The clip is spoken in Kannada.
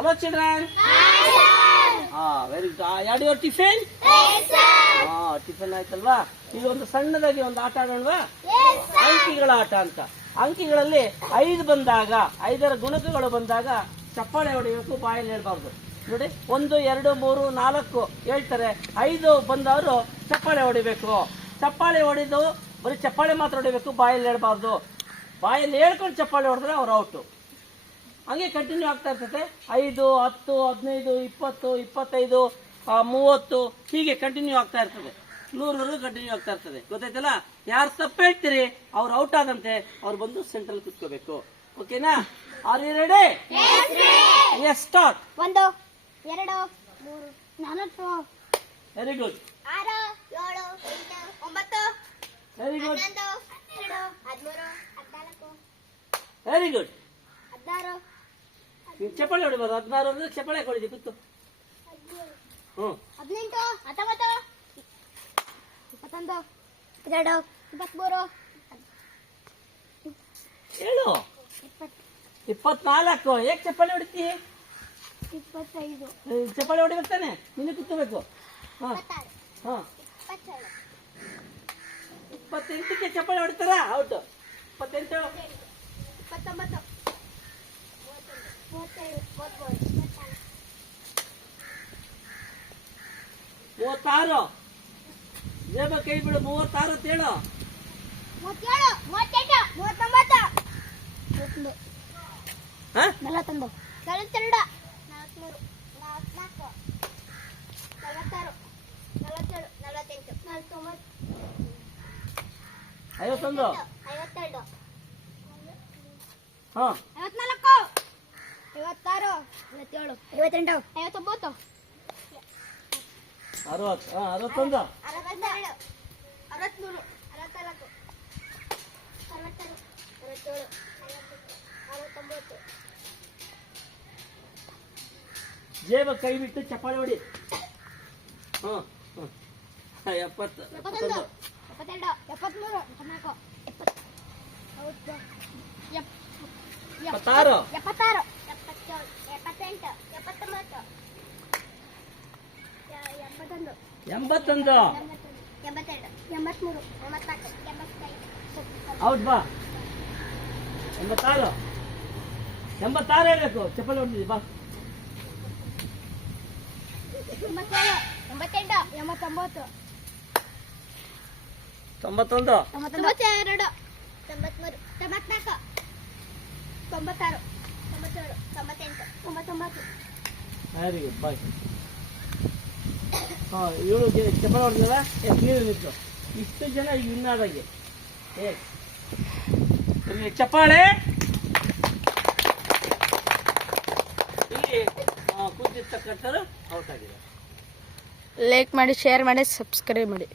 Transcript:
ಹಲೋ ಚಿಲ್ಡ್ರನ್ ಹಾ very good had your tiffin ಹಾ ಟಿಫಿನ್ ಆಯ್ತಲ್ವಾ? ಈಗ ಒಂದು ಸಣ್ಣದಾಗಿ ಒಂದು ಆಟ ಆಡೋಣವಾ? ಅಂಕಿಗಳ ಆಟ ಅಂತ. ಅಂಕಿಗಳಲ್ಲಿ ಐದು ಬಂದಾಗ ಐದರ ಗುಣಕಗಳು ಬಂದಾಗ ಚಪ್ಪಾಳೆ ಹೊಡಿಬೇಕು ಬಾಯಲ್ಲಿ ಹೇಳ್ಬಾರ್ದು. ನೋಡಿ ಒಂದು ಎರಡು ಮೂರು ನಾಲ್ಕು ಹೇಳ್ತಾರೆ. ಐದು ಬಂದವರು ಚಪ್ಪಾಳೆ ಹೊಡಿಬೇಕು. ಚಪ್ಪಾಳೆ ಹೊಡೆದು ಬರೀ ಚಪ್ಪಾಳೆ ಮಾತ್ರ ಹೊಡಿಬೇಕು ಬಾಯಲ್ಲಿ ಹೇಳ್ಬಾರ್ದು. ಬಾಯಲ್ಲಿ ಹೇಳ್ಕೊಂಡು ಚಪ್ಪಾಳೆ ಹೊಡೆದ್ರೆ ಅವ್ರು ಔಟು. ಹಂಗೆ ಕಂಟಿನ್ಯೂ ಆಗ್ತಾ ಇರ್ತದೆ. ಐದು ಹತ್ತು ಹದಿನೈದು ಇಪ್ಪತ್ತು ಇಪ್ಪತ್ತೈದು ಮೂವತ್ತು ಹೀಗೆ ಕಂಟಿನ್ಯೂ ಆಗ್ತಾ ಇರ್ತದೆ. ನೂರವರೆಗೂ ಕಂಟಿನ್ಯೂ ಆಗ್ತಾ ಇರ್ತದೆ. ಗೊತ್ತಾಯ್ತಲ್ಲ? ಯಾರು ತಪ್ಪು ಹೇಳ್ತೀರಿ? ಅವ್ರು ಔಟ್ ಆದಂತೆ ಅವ್ರು ಬಂದು ಸೆಂಟ್ರಲ್ ಕುತ್ಕೋಬೇಕು. ಓಕೆನಾ are you ready yes start ಒಂದು ಎರಡು ಮೂರು ನಾಲ್ಕು ವೆರಿ ಗುಡ್ ಆರು ಏಳು ಎಂಟು ಒಂಬತ್ತು ವೆರಿ ಗುಡ್ ಹದಿಮೂರು ಹದಿನಾಲ್ಕು ವೆರಿ ಗುಡ್ ಹದಿನಾರು ಚಪ್ಪಾಳೆ ಹೊಡಿಬಾರ್ದು ಹದಿನಾರು ಅಂದ್ರೆ ಚಪ್ಪಾಳೆ ಹೊಡಿದಿ ಕೂತು. ಹ್ಞೂ. ಹದಿನೆಂಟು ಹತ್ತೊಂಬತ್ತು ಇಪ್ಪತ್ತೊಂದು ಇಪ್ಪತ್ತೆರಡು ಇಪ್ಪತ್ತ್ಮೂರು ಹೇಳು ಇಪ್ಪತ್ತು ಇಪ್ಪತ್ನಾಲ್ಕು. ಏಕ್ ಚಪ್ಪಾಳೆ ಹೊಡಿತಿ? ಇಪ್ಪತ್ತೈದು. ಚಪ್ಪಾಳೆ ಹೊಡಿಬೇಕು ತಾನೆ? ನೀನು ಕೂತ್ಕೋಬೇಕು. ಹಾಂ. ಇಪ್ಪತ್ತಾರು. ಹಾಂ. ಇಪ್ಪತ್ತೇಳು. ಇಪ್ಪತ್ತೆಂಟಕ್ಕೆ ಚಪ್ಪಾಳೆ ಹೊಡಿತಾರ? ಔಟ್ ಇಪ್ಪತ್ತೆಂಟು. ಇಪ್ಪತ್ತೊಂಬತ್ತು. ಮೂವತ್ತಾರು. ಜೇಬ ಕೈ ಬಿಡು ಮೂವತ್ತಾರು ತೇಳು ಮೂವತ್ತೇಳು ಮೂವತ್ತೆಂಟು ಮೂವತ್ತೊಂಬತ್ತು. ನಲವತ್ತೊಂದು. ನಲವತ್ತೆರಡು. ನಲವತ್ತ್ಮೂರು ನಲವತ್ನಾಲ್ಕು. ನಲವತ್ತಾರು. ನಲವತ್ತೇಳು ನಲವತ್ತೆಂಟು. ನಲವತ್ತೊಂಬತ್ತು. ಐವತ್ತೊಂದು. ಐವತ್ತೆರಡು ಹಾ. ಐವತ್ನಾಲ್ಕು. ಐವತ್ತಾರು. ಐವತ್ತೇಳು ಐವತ್ತೆಂಟು. ಐವತ್ತೊಂಬತ್ತು. ಅರವತ್ತು ಹಾ ಅರವತ್ತೊಂದು ಅರವತ್ತೆರಡು ಅರವತ್ತ್ಮೂರು ಅರವತ್ನಾಲ್ಕು ಅರವತ್ತಾರು ಅರವತ್ತೇಳು ಅರವತ್ತೆಂಟು ಅರವತ್ತೊಂಬತ್ತು ಜೇಬ ಕೈ ಬಿಟ್ಟು ಚಪ್ಪಾಳೆ ಹೊಡಿ ಹಾ ಹಾ ಎಪ್ಪತ್ತು ಎಪ್ಪತ್ತೊಂದು ಎಪ್ಪತ್ತೊಂದು ಎಪ್ಪತ್ತೆರಡು ಎಪ್ಪತ್ತ್ಮೂರು ಎಪ್ಪತ್ನಾಲ್ಕು ಎಪ್ಪತ್ತು ಹೌದು. ಎಪ್- ಎಪ್- ಎಪ್ಪತ್ತಾರು ಎಪ್ಪತ್ತಾರು ಎಪ್ಪತ್ತೇಳು ಎಪ್ಪತ್ತೆಂಟು ಎಪ್ಪತ್ತೊಂಬತ್ತು ಎ- ಎಂಬತ್ತೊಂದು. ಔಟ್ ಬಾ. ಎಂಬತ್ತಾರು. ಎಂಬತ್ತಾರು ಹೇಳಬೇಕು ಚಪ್ಪಲ್ ಹೊಡಿದಿ ಬಾ. ತೊಂಬತ್ತೊಂದು. ತೊಂಬತ್ತೆರಡು. ತೊಂಬತ್ಮೂರು ತೊಂಬತ್ನಾಲ್ಕು. ತೊಂಬತ್ತಾರು ತೊಂಬತ್ತೇಳು ತೊಂಬತ್ತೆಂಟು ತೊಂಬತ್ತೊಂಬತ್ತು. ವೆರಿ ಗುಡ್ ಬಾಯ್ ಹಾ, ಏಳು ಚಪಾಳೆ ಹೊಡೆದಿಲ್ಲ? ನೀರು ನಿಂತು ಇಷ್ಟು ಜನ ಈಗ ವಿನ್ ಆದಂಗೆ ಏ ಚಪ್ಪಾಳೆ. ಇಲ್ಲಿ ಕೂತಿರ್ತಕ್ಕಂಥವ್ರು ಔಟ್ ಆಗಿದೆ ಲೈಕ್ ಮಾಡಿ ಶೇರ್ ಮಾಡಿ ಸಬ್ಸ್ಕ್ರೈಬ್ ಮಾಡಿ.